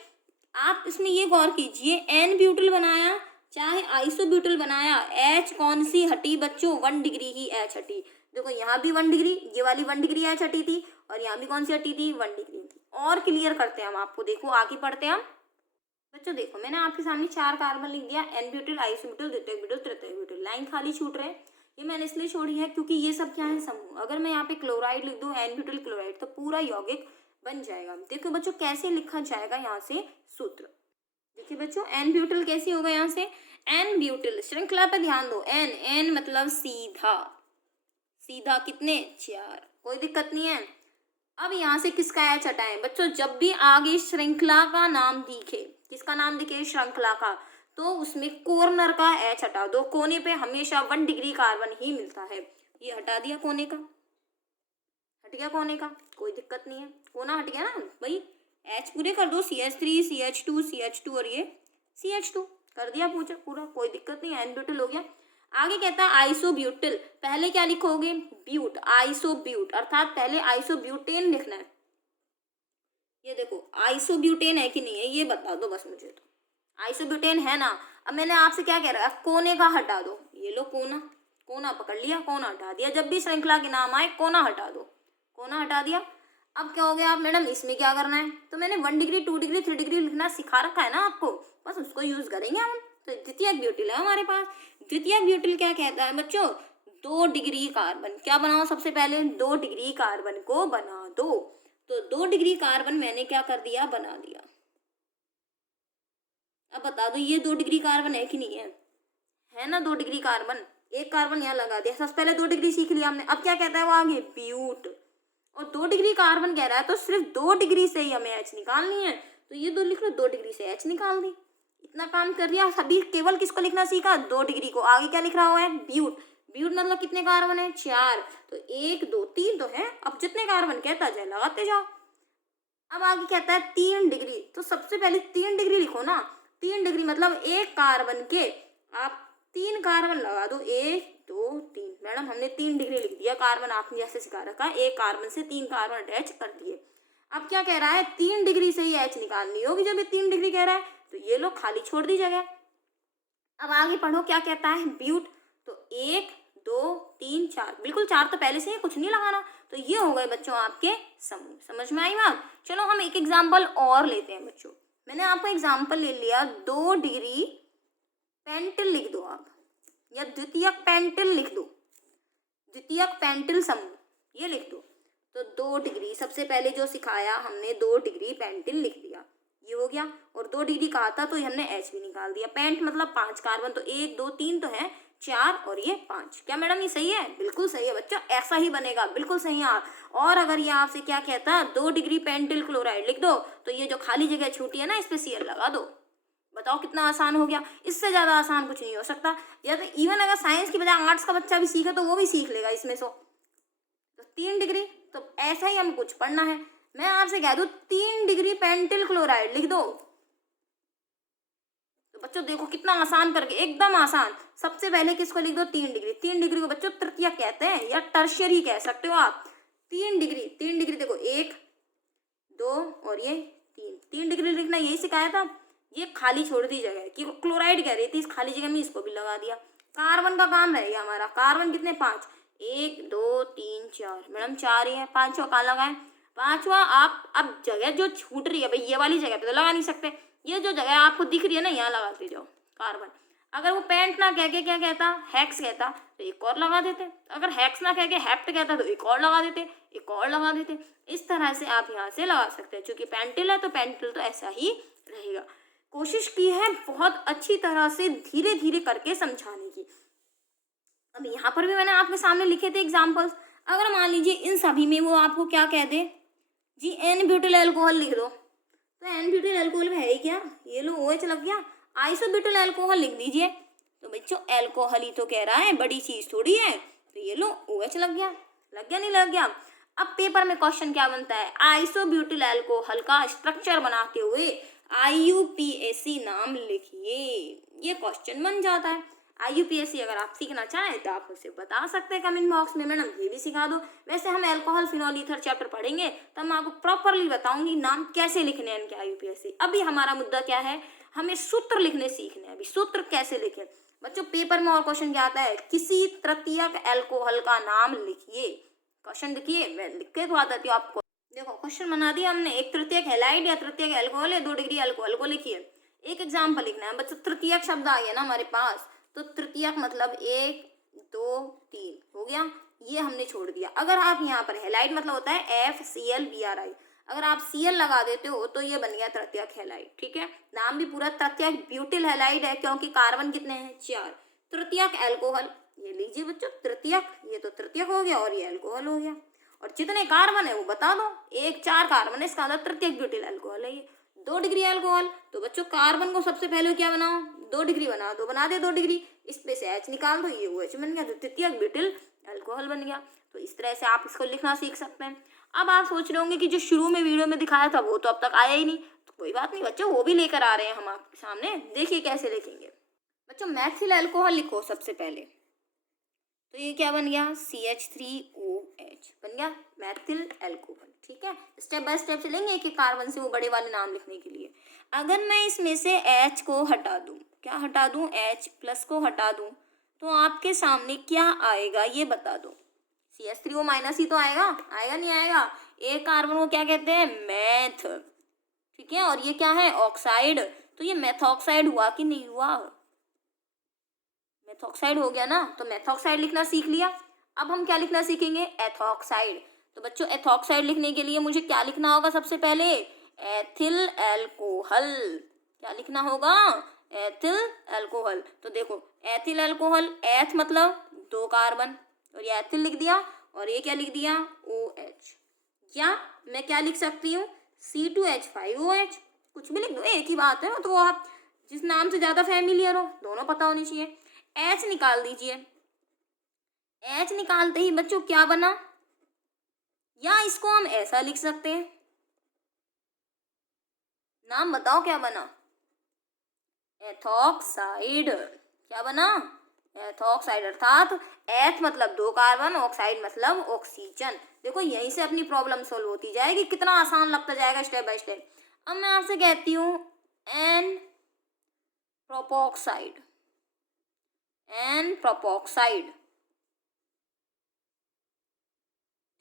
आप इसमें ये गौर कीजिए, एन ब्यूटिल बनाया चाहे आइसो ब्यूटिल बनाया, H कौन सी हटी बच्चों 1 डिग्री ही H हटी। देखो यहाँ भी 1 डिग्री, ये वाली 1 डिग्री H हटी थी, और यहाँ भी कौन सी हटी थी 1 डिग्री थी। और क्लियर करते हैं हम आपको, देखो आगे पढ़ते हैं हम बच्चों। देखो मैंने आपके सामने 4 कार्बन लिख दिया, एन ब्यूटिल आइसो ब्यूटिल द्वितीयक ब्यूटिल तृतीयक ब्यूटिल। लाइन खाली छूट रहे, ये मैंने इसलिए छोड़ी है क्योंकि ये सब क्या है समूह। अगर मैं यहाँ पे क्लोराइड लिख दूँ एन ब्यूटिल क्लोराइड तो पूरा यौगिक बन जाएगा। देखो बच्चों कैसे लिखा जाएगा यहाँ से सूत्र। देखिए बच्चों एन ब्यूटिल कैसे होगा, यहाँ से एन ब्यूटिल श्रृंखला पे ध्यान दो, एन मतलब सीधा कितने 4, कोई दिक्कत नहीं है। अब यहाँ से किसका H हटाएं बच्चों, जब भी आगे श्रृंखला का नाम दिखे, किसका नाम दिखे श्रृंखला का, तो उसमें कॉर्नर का H हटा दो। कोने पे हमेशा 1 डिग्री कार्बन ही मिलता है, ये हटा दिया कोने का, हट गया कोने का, कोई दिक्कत नहीं है, कोना हट गया ना भाई। H पूरे कर दो, CH3 CH2 और ये CH2 कर दिया पूरा, कोई दिक्कत नहीं, एन ब्यूटिल हो गया। आगे कहता है आइसोब्यूटिल, पहले क्या लिखोगे ब्यूट, आइसोब्यूट अर्थात पहले आइसोब्यूटेन लिखना है। ये देखो आइसोब्यूटेन है कि नहीं है ये बता दो बस मुझे, तो आइसोब्यूटेन है ना। अब मैंने आपसे क्या कह रहा है कोने का हटा दो, ये लो कोना, कोना पकड़ लिया, कोना हटा दिया। जब भी श्रृंखला के नाम आए कोना हटा दो, कोना हटा दिया। अब क्या हो गया, आप मैडम इसमें क्या करना है, तो मैंने 1 डिग्री 2 डिग्री 3 डिग्री लिखना सिखा रखा है ना आपको, बस उसको यूज करेंगे हम। तो द्वितीयक ब्यूटिल है हमारे पास। द्वितीयक ब्यूटिल क्या कहता है बच्चों, 2 डिग्री कार्बन क्या बनाओ, सबसे पहले 2 डिग्री कार्बन को बना दो। तो 2 डिग्री कार्बन मैंने क्या कर दिया, बना दिया। अब बता दो ये 2 डिग्री कार्बन है कि नहीं है ना 2 डिग्री कार्बन। एक कार्बन यहाँ लगा दिया, सबसे पहले 2 डिग्री सीख लिया हमने। अब क्या कहता है वो आगे, ब्यूट। और 2 डिग्री कार्बन कह रहा है तो सिर्फ 2 डिग्री से ही हमें एच निकालनी है। तो ये 2 लिख लो, 2 डिग्री से एच निकाल दी। इतना काम कर दिया। सभी केवल किसको लिखना सीखा, 2 डिग्री को। आगे क्या लिख रहा हुआ है, ब्यूट। ब्यूट मतलब कितने कार्बन है, 4। तो 1 2 3 तो है। अब जितने कार्बन कहता जाए लगाते जाओ। अब आगे कहता है 3 डिग्री, तो सबसे पहले 3 डिग्री लिखो ना। 3 डिग्री मतलब एक कार्बन के आप 3 कार्बन लगा दो, 1 2 3। मैडम हमने 3 डिग्री लिख दिया, कार्बन आपने जैसे सिखा रखा है, एक कार्बन से 3 कार्बन अटैच कर दिए। अब क्या कह रहा है, 3 डिग्री से ही एच निकालनी होगी। जब ये 3 डिग्री कह रहा है तो ये लोग खाली छोड़ दी जगह। अब आगे पढ़ो क्या कहता है, ब्यूट। तो 1 2 3 4, बिल्कुल 4 तो पहले से ही, कुछ नहीं लगाना। तो ये हो गए बच्चों आपके समूह। समझ में आई बात। चलो हम एक एग्जाम्पल और लेते हैं बच्चों। मैंने आपको एग्जाम्पल ले लिया, 2 डिग्री पेंटिल लिख दो आप, या द्वितीयक पेंटिल लिख दो, द्वितीयक पेंटिल समूह ये लिख दो। तो 2 डिग्री सबसे पहले जो सिखाया हमने, 2 डिग्री पेंटिल लिख दिया, ये हो गया। और 2 डिग्री कहा था तो हमने एच भी निकाल दिया। पेंट मतलब 5 कार्बन, तो 1 2 3 तो है 4 और ये 5। क्या मैडम ये सही है, बिल्कुल सही है बच्चों, ऐसा ही बनेगा, बिल्कुल सही है। और अगर ये आपसे क्या कहता, 2 डिग्री पेंटिल क्लोराइड लिख दो, तो ये जो खाली जगह छूटी है ना, इस पे सीएल लगा दो। बताओ कितना आसान हो गया। इससे ज्यादा आसान कुछ नहीं हो सकता। या तो इवन अगर साइंस की बजाय आर्ट्स का बच्चा भी सीखे तो वो भी सीख लेगा इसमें से। तो 3 डिग्री, तो ऐसा ही हमें कुछ पढ़ना है। मैं आपसे कह दूं 3 डिग्री पेंटिल क्लोराइड लिख दो, तो बच्चों देखो कितना आसान करके, एकदम आसान। सबसे पहले किसको लिख दो, 3 डिग्री। 3 डिग्री को बच्चों तृतीयक कहते हैं, या टर्शियरी कह सकते हो आप। 3 डिग्री, 3 डिग्री देखो 1 2 और ये 3, 3 डिग्री लिखना यही सिखाया था। ये खाली छोड़ दी जगह कि क्लोराइड कह रही थी, इस खाली जगह में इसको भी लगा दिया। कार्बन का काम रहेगा हमारा। कार्बन कितने, 5, 1 2 3 4। मैडम 4 ही है, 5वां कहाँ लगाए, 5वां आप अब जगह जो छूट रही है भाई, ये वाली जगह पे तो लगा नहीं सकते। ये जो जगह आपको दिख रही है ना, यहाँ लगाते जाओ कार्बन। अगर वो पेंट ना कह के क्या कहता, हेक्स कहता, तो एक और लगा देते। अगर हेक्स ना कह के हेप्ट कहता तो एक और लगा देते, एक और लगा देते। इस तरह से आप यहाँ से लगा सकते हैं। क्योंकि पेंटिल है तो पेंटिल तो ऐसा ही रहेगा। कोशिश की है बहुत अच्छी तरह से धीरे धीरे करके समझाने की। अब यहाँ पर भी मैंने आपके सामने लिखे थे एग्जाम्पल्स। अगर मान लीजिए इन सभी में वो आपको क्या कह दे, जी एन ब्यूटिल एल्कोहल लिख दो, तो एन ब्यूटिल एल्कोहल में है ही क्या, ये लो OH लग गया। आइसो ब्यूटिल एल्कोहल लिख दीजिए, तो बच्चों एल्कोहल ही तो कह रहा है, बड़ी चीज थोड़ी है। तो ये लो OH लग गया, लग गया नहीं लग गया। अब पेपर में क्वेश्चन क्या बनता है, आइसो ब्यूटिल एल्कोहल का स्ट्रक्चर बनाते हुए IUPAC नाम लिखिए। ये क्वेश्चन बन जाता है। IUPAC अगर आप सीखना चाहें तो आप मुझसे बता सकते हैं कमेंट बॉक्स में, मैडम ये भी सिखा दो। वैसे हम अल्कोहल फिनॉल ईथर चैप्टर पढ़ेंगे तब मैं आपको प्रॉपरली बताऊंगी नाम कैसे लिखने हैं इनके IUPAC। अभी हमारा मुद्दा क्या है, हमें सूत्र लिखने सीखने हैं। अभी सूत्र कैसे लिखें बच्चों, पेपर में और क्वेश्चन क्या आता है, किसी तृतीयक अल्कोहल का नाम लिखिए। क्वेश्चन देखिए, मैं लिख के तो बताती हूँ आपको। देखो क्वेश्चन बना दिया हमने, एक तृतीयक हैलाइड या तृतीयक अल्कोहल है, 2 डिग्री अल्कोहल को लिखिए। एक एग्जाम्पल लिखना है बच्चों, तृतीयक शब्द आ गया ना हमारे पास, तो तृतीयक मतलब 1 2 3 हो गया, ये हमने छोड़ दिया। अगर आप यहाँ पर हैलाइड मतलब होता है FClBrI, अगर आप Cl लगा देते हो तो ये बन गया तृतीयक हैलाइड। ठीक है, नाम भी पूरा तृतीयक ब्यूटिल हैलाइड है क्योंकि कार्बन कितने हैं, 4। तृतीयक अल्कोहल, ये लीजिए बच्चों तृतीयक, ये तो तृतीयक हो गया और ये अल्कोहल हो गया। और जितने कार्बन है वो बता दो, 1 4 कार्बन है, इसका मतलब तृतीयक ब्यूटिल अल्कोहल है ये। 2 डिग्री अल्कोहल, तो बच्चों कार्बन को सबसे पहले क्या बनाओ, 2 डिग्री बना दो, बना दे 2 डिग्री, इस पे से H निकाल दो, ये OH बन गया, तो तृतीयक ब्यूटिल अल्कोहल बन गया। तो इस तरह से आप इसको लिखना सीख सकते हैं। अब आप सोच रहे होंगे कि जो शुरू में वीडियो में दिखाया था वो तो अब तक आया ही नहीं, तो कोई बात नहीं बच्चों, वो भी लेकर आ रहे हैं हम आपके सामने। देखिए कैसे लिखेंगे बच्चों, मैथिल अल्कोहल लिखो सबसे पहले, तो ये क्या बन गया, CH3OH बन गया मैथिल अल्कोहल। ठीक है, स्टेप बाय स्टेप चलेंगे एक एक कार्बन से वो बड़े वाले नाम लिखने के लिए। अगर मैं इसमें से H को हटा दूं, क्या हटा दूं, H+ को हटा दूं, तो आपके सामने क्या आएगा ये बता दो। CH3O माइनस ही तो आएगा, आएगा नहीं आएगा। एक कार्बन को क्या कहते हैं, मैथ, ठीक है। और ये क्या है, ऑक्साइड। तो ये मेथॉक्साइड हुआ कि नहीं हुआ, मेथॉक्साइड हो गया ना। तो मेथॉक्साइड लिखना सीख लिया। अब हम क्या लिखना सीखेंगे, एथॉक्साइड। तो बच्चों एथॉक्साइड लिखने के लिए मुझे क्या लिखना होगा, सबसे पहले एथिल एल्कोहल। क्या लिखना होगा, एथिल एल्कोहल। तो देखो एथिल एल्कोहल, एथ मतलब 2 कार्बन, और ये एथिल लिख दिया, और ये क्या लिख दिया, OH। या मैं क्या लिख सकती हूँ, C2H5OH, कुछ भी लिख दो, एक ही बात है ना। तो आप जिस नाम से ज्यादा फैमिलियर हो, दोनों पता होनी चाहिए। H निकाल दीजिए। H निकालते ही बच्चों क्या बना, या इसको हम ऐसा लिख सकते हैं, नाम बताओ क्या बना, एथॉक्साइड। क्या बना, एथॉक्साइड। अर्थात एथ मतलब 2 कार्बन, ऑक्साइड मतलब ऑक्सीजन। देखो यहीं से अपनी प्रॉब्लम सॉल्व होती जाएगी, कितना आसान लगता जाएगा स्टेप बाय स्टेप। अब मैं आपसे कहती हूँ एन प्रोपोक्साइड, एन प्रोपोक्साइड,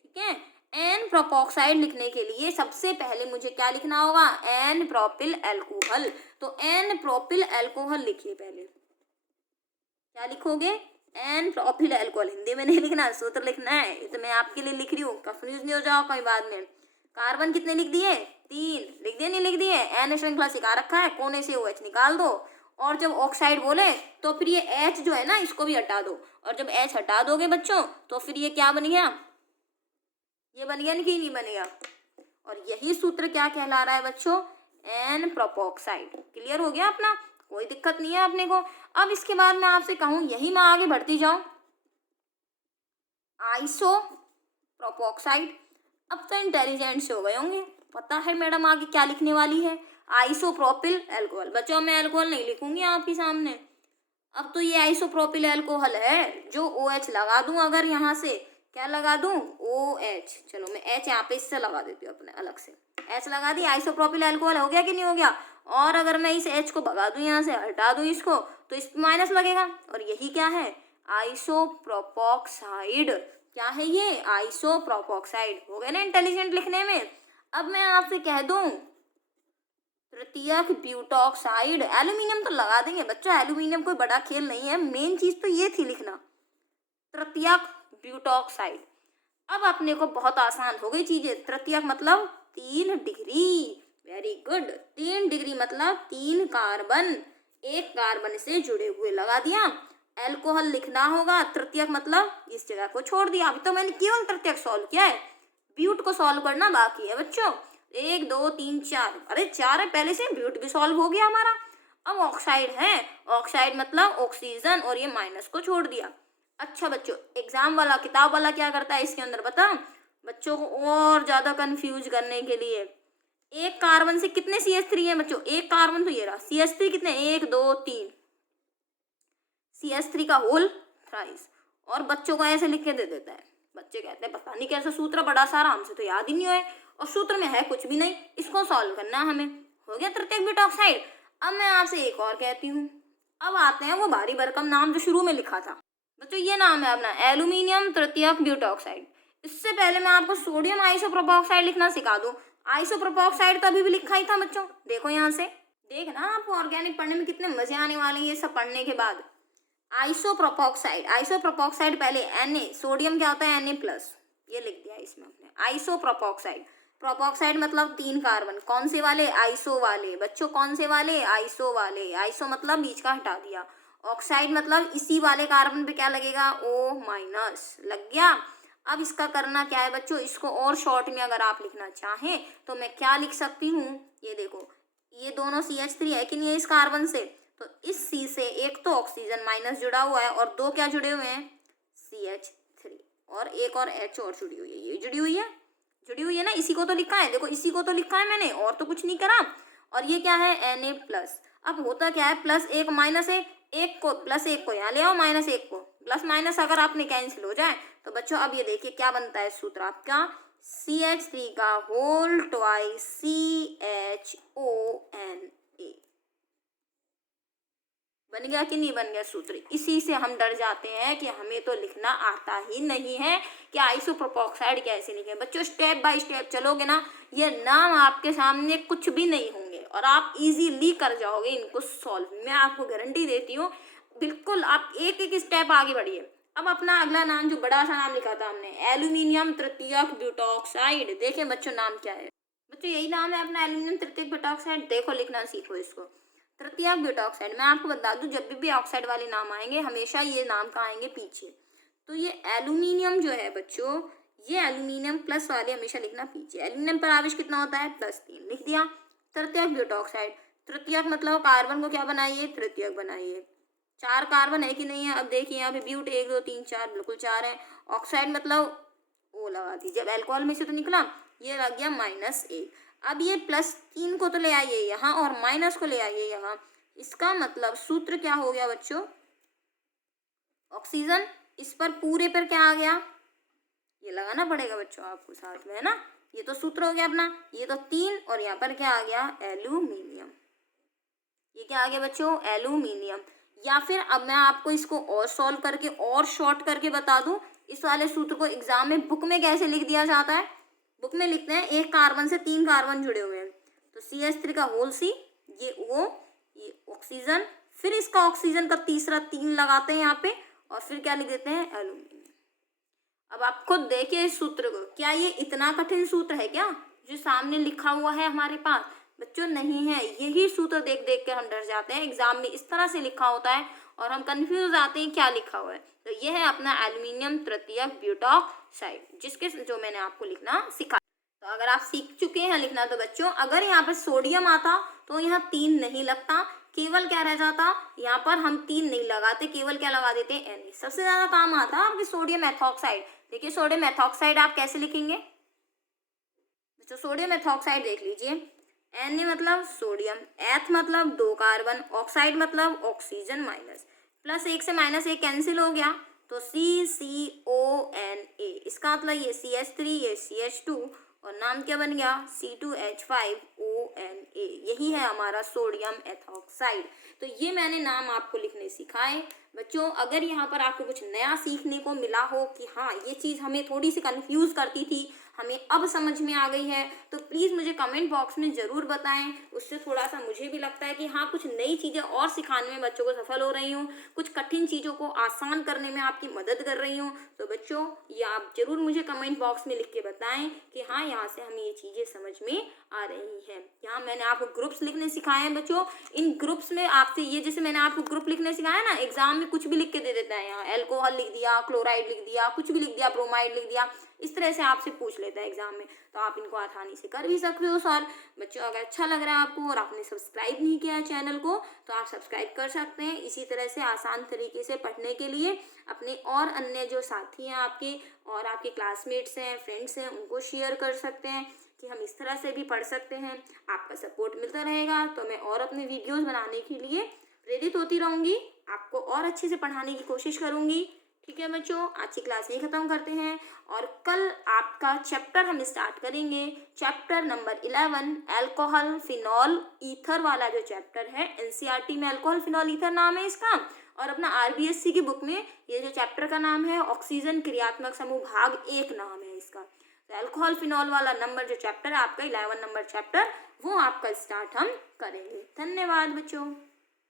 ठीक है। एन प्रोपोक्साइड लिखने के लिए सबसे पहले मुझे क्या लिखना होगा, एन प्रोपिल एल्कोहल। तो एन प्रोपिल एल्कोहल लिखिए पहले। क्या लिखोगे, एन प्रोपिल एल्कोहल। हिंदी में नहीं लिखना, सूत्र लिखना है। ये तो मैं आपके लिए लिख रही हूँ, कंफ्यूज नहीं हो जाओ कहीं बाद में। कार्बन कितने लिख दिए, 3 लिख दिए, नहीं लिख दिए, एन श्रृंखला सिखा रखा है, कोने से OH निकाल दो। और जब ऑक्साइड बोले तो फिर ये H जो है ना, इसको भी हटा दो। और जब H हटा दोगे बच्चों, तो फिर ये क्या बन गया, ये बन गया कि नहीं बनेगा। और यही सूत्र क्या कहला रहा है बच्चों, एन प्रोपोक्साइड। क्लियर हो गया अपना, कोई दिक्कत नहीं है अपने को। अब इसके बाद मैं आपसे कहूँ, यही मैं आगे बढ़ती जाऊं, आइसो प्रोपोक्साइड। अब तो इंटेलिजेंट से हो गए होंगे, पता है मैडम आगे क्या लिखने वाली है, आइसोप्रोपिल एल्कोहल। बच्चों मैं एल्कोहल नहीं लिखूंगी आपके सामने। अब तो ये आइसोप्रोपिल एल्कोहल है, जो OH लगा दूं, अगर यहाँ से क्या लगा दूं, OH। चलो मैं H यहाँ पे इससे लगा देती हूँ अपने अलग से, H लगा दी, आइसोप्रोपिल एल्कोहल हो गया कि नहीं हो गया। और अगर मैं इस H को भगा दूं, यहाँ से हटा दूं इसको, तो इस माइनस लगेगा। और यही क्या है, आइसोप्रोपोक्साइड। क्या है ये, आइसोप्रोपोक्साइड। हो गए ना इंटेलिजेंट लिखने में। अब मैं आपसे कह दूं तृतीयक ब्यूटॉक्साइड, एल्यूमिनियम तो लगा देंगे बच्चों, एल्यूमिनियम कोई बड़ा खेल नहीं है, मेन चीज तो ये थी लिखना, तृतीयक ब्यूटॉक्साइड। अब अपने को बहुत आसान हो गई चीजें। तृतीयक मतलब 3 डिग्री, वेरी गुड। 3 डिग्री मतलब 3 कार्बन, एक कार्बन से जुड़े हुए, लगा दिया। एल्कोहल लिखना होगा, तृतीयक मतलब इस जगह को छोड़ दिया। अभी तो मैंने केवल तृतीयक सॉल्व किया है, ब्यूट को सॉल्व करना बाकी है बच्चों। 1 2 3 4, अरे 4 है पहले से, ब्यूट भी सॉल्व हो गया हमारा। अब ऑक्साइड है, ऑक्साइड मतलब ऑक्सीजन, और ये माइनस को छोड़ दिया। अच्छा बच्चों, एग्जाम वाला किताब वाला क्या करता है इसके अंदर बता, बच्चों को और ज्यादा कंफ्यूज करने के लिए, एक कार्बन से कितने CH3 है बच्चों, एक कार्बन तो ये रहा, CH3 कितने, 1 2 3, CH3 का होल थ्राइस। और बच्चों को ऐसे लिख के दे देता है। बच्चे कहते हैं पता नहीं कैसा सूत्र, बड़ा सारा, हमसे तो याद ही नहीं हुआ, और सूत्र में है कुछ भी नहीं, इसको सॉल्व करना है हमें। हो गया तृतीयक ब्यूटॉक्साइड। अब मैं आपसे एक और कहती हूँ, अब आते हैं वो भारी भरकम नाम जो शुरू में लिखा था बच्चों, ये नाम है अपना एल्यूमिनियम तृतीयक ब्यूटॉक्साइड। इससे पहले मैं आपको सोडियम आइसोप्रोपोक्साइड लिखना सिखा दूं। आइसोप्रोपोक्साइड तो अभी भी लिखा ही था बच्चों, देखो यहाँ से, देखना आपको ऑर्गेनिक पढ़ने में कितने मजे आने वाले हैं ये सब पढ़ने के बाद। आइसोप्रोपोक्साइड, आइसोप्रोपोक्साइड पहले Na, सोडियम क्या होता है Na प्लस, ये लिख दिया इसमें अपने, आइसोप्रोपोक्साइड। प्रोपोक्साइड मतलब 3 कार्बन, कौन से वाले, आइसो वाले बच्चों, कौन से वाले, आइसो वाले, आइसो मतलब बीच का हटा दिया, ऑक्साइड मतलब इसी वाले कार्बन पे क्या लगेगा, O माइनस, लग गया। अब इसका करना क्या है बच्चों, इसको और शॉर्ट में अगर आप लिखना चाहें तो मैं क्या लिख सकती हूँ, ये देखो, ये दोनों CH3 है कि नहीं है इस कार्बन से, तो इस C से एक तो ऑक्सीजन माइनस जुड़ा हुआ है, और 2 क्या जुड़े हुए हैं, CH3, और एक और H और जुड़ी हुई है, ये जुड़ी हुई है ना, इसी को तो लिखा है, देखो इसी को तो लिखा है मैंने, और तो कुछ नहीं करा। और ये क्या है, Na प्लस। अब होता क्या है, प्लस 1 माइनस 1, एक को प्लस 1 को यहाँ ले आओ, माइनस 1 को, प्लस माइनस अगर आपने कैंसिल हो जाए तो बच्चों अब ये देखिए क्या बनता है सूत्र आपका, CH3 का होल ट्वाइस CHONA। बन गया कि नहीं बन गया सूत्र। इसी से हम डर जाते हैं कि हमें तो लिखना आता ही नहीं है कि आइसोप्रोप ऑक्साइड कैसे लिखें। बच्चों स्टेप बाय स्टेप चलोगे ना, ये नाम आपके सामने कुछ भी नहीं होंगे और आप इजीली कर जाओगे इनको सॉल्व। मैं आपको गारंटी देती हूँ, बिल्कुल आप एक एक स्टेप आगे बढ़िए। अब अपना अगला नाम, जो बड़ा सा नाम लिखा था हमने, एल्यूमिनियम तृतीयक ब्यूटॉक्साइड। देखें बच्चों नाम क्या है, बच्चों यही नाम है अपना, एल्यूमिनियम तृतीयक ब्यूटॉक्साइड। देखो लिखना सीखो इसको, तृतीयक ब्यूटॉक्साइड। मैं आपको बता दूं, जब भी ऑक्साइड वाले नाम आएंगे हमेशा ये नाम का आएंगे पीछे। तो ये एल्यूमिनियम जो है बच्चों, ये एल्यूमिनियम प्लस वाले हमेशा लिखना पीछे। एल्यूमिनियम पर आवेश कितना होता है, +3, लिख दिया। तृतीयक ब्यूटॉक्साइड, तृतीयक मतलब कार्बन को क्या बनाइए, तृतीयक बनाइए। 4 कार्बन है कि नहीं है, अब देखिए यहाँ पे ब्यूट 1 2 3 4, बिल्कुल 4 है। ऑक्साइड मतलब O लगा दी, जब अल्कोहल में से तो निकला, ये लग गया -1। अब ये +3 को तो ले आइए यहाँ और माइनस को ले आइए यहाँ। इसका मतलब सूत्र क्या हो गया बच्चों, ऑक्सीजन। इस पर पूरे पर क्या आ गया, ये लगाना पड़ेगा बच्चों आपको साथ में, है ना। ये तो सूत्र हो गया अपना, ये तो 3 और यहाँ पर क्या आ गया, एल्यूमिनियम। ये क्या आ गया बच्चों, एल्यूमिनियम। या फिर अब मैं आपको इसको और सॉल्व करके और शॉर्ट करके बता दूं, इस वाले सूत्र को एग्जाम में बुक में कैसे लिख दिया जाता है। बुक में लिखते हैं एक कार्बन से 3 कार्बन जुड़े हुए हैं, तो CH3 का होल C, ये O, ये ऑक्सीजन, फिर इसका ऑक्सीजन का तीसरा 3 लगाते हैं यहाँ पे और फिर क्या लिख देते हैं, एल्यूमिनियम। अब आप खुद देखिए इस सूत्र को, क्या ये इतना कठिन सूत्र है क्या जो सामने लिखा हुआ है हमारे पास, बच्चों नहीं है। यही सूत्र देख देख के हम डर जाते हैं, एग्जाम में इस तरह से लिखा होता है और हम कंफ्यूज आते हैं क्या लिखा हुआ है। तो ये है अपना एल्यूमिनियम तृतीयक ब्यूटॉक्साइड, जिसके जो मैंने आपको लिखना सिखाया। तो अगर आप सीख चुके हैं लिखना, तो बच्चों अगर यहाँ पर सोडियम आता तो यहाँ 3 नहीं लगता, केवल क्या रह जाता, यहाँ पर हम 3 नहीं लगाते, केवल क्या लगा देते हैं, Na। सबसे ज्यादा काम आता है आपके सोडियम एथॉक्साइड। देखिए सोडियम एथॉक्साइड आप कैसे लिखेंगे बच्चों, सोडियम एथॉक्साइड देख लीजिए, Na मतलब सोडियम, एथ मतलब 2 कार्बन, ऑक्साइड मतलब ऑक्सीजन माइनस, +1 से -1 कैंसिल हो गया तो CCONA। इसका मतलब ये CH3, ये CH2 और नाम क्या बन गया, C2H5ONA। यही है हमारा सोडियम एथॉक्साइड। तो ये मैंने नाम आपको लिखने सिखाए बच्चों। अगर यहाँ पर आपको कुछ नया सीखने को मिला हो कि हाँ ये चीज़ हमें थोड़ी सी कंफ्यूज करती थी, हमें अब समझ में आ गई है, तो प्लीज़ मुझे कमेंट बॉक्स में ज़रूर बताएं। उससे थोड़ा सा मुझे भी लगता है कि हाँ कुछ नई चीज़ें और सिखाने में बच्चों को सफल हो रही हूँ, कुछ कठिन चीज़ों को आसान करने में आपकी मदद कर रही हूँ। तो बच्चों ये आप ज़रूर मुझे कमेंट बॉक्स में लिख के बताएं कि हाँ यहाँ से हमें ये चीज़ें समझ में आ रही हैं। यहाँ मैंने आपको ग्रुप्स लिखने सिखाए हैं बच्चों। इन ग्रुप्स में आपसे ये, जैसे मैंने आपको ग्रुप लिखने सिखाया ना, एग्जाम में कुछ भी लिख के दे देता है, यहाँ एल्कोहल लिख दिया, क्लोराइड लिख दिया, कुछ भी लिख दिया, ब्रोमाइड लिख दिया, इस तरह से आपसे पूछ लेता है एग्जाम में। तो आप इनको आसानी से कर भी सकते हो सॉल्व। बच्चों अगर अच्छा लग रहा है आपको और आपने सब्सक्राइब नहीं किया है चैनल को, तो आप सब्सक्राइब कर सकते हैं। इसी तरह से आसान तरीके से पढ़ने के लिए अपने और अन्य जो साथी हैं आपके और आपके क्लासमेट्स हैं, फ्रेंड्स हैं, उनको शेयर कर सकते हैं कि हम इस तरह से भी पढ़ सकते हैं। आपका सपोर्ट मिलता रहेगा तो मैं और अपने वीडियोस बनाने के लिए प्रेरित होती रहूँगी, आपको और अच्छे से पढ़ाने की कोशिश करूँगी। ठीक है बच्चों, आज की क्लास यही खत्म करते हैं और कल आपका चैप्टर हम स्टार्ट करेंगे, chapter number 11, alcohol phenol ether वाला जो चैप्टर है। NCERT में अल्कोहल फिनॉल ईथर नाम है इसका, और अपना RBSC की बुक में ये जो चैप्टर का नाम है ऑक्सीजन क्रियात्मक समूह भाग 1 नाम है इसका। तो अल्कोहल फिनॉल वाला नंबर जो चैप्टर है आपका 11 नंबर चैप्टर, वो आपका स्टार्ट हम करेंगे। धन्यवाद बच्चों।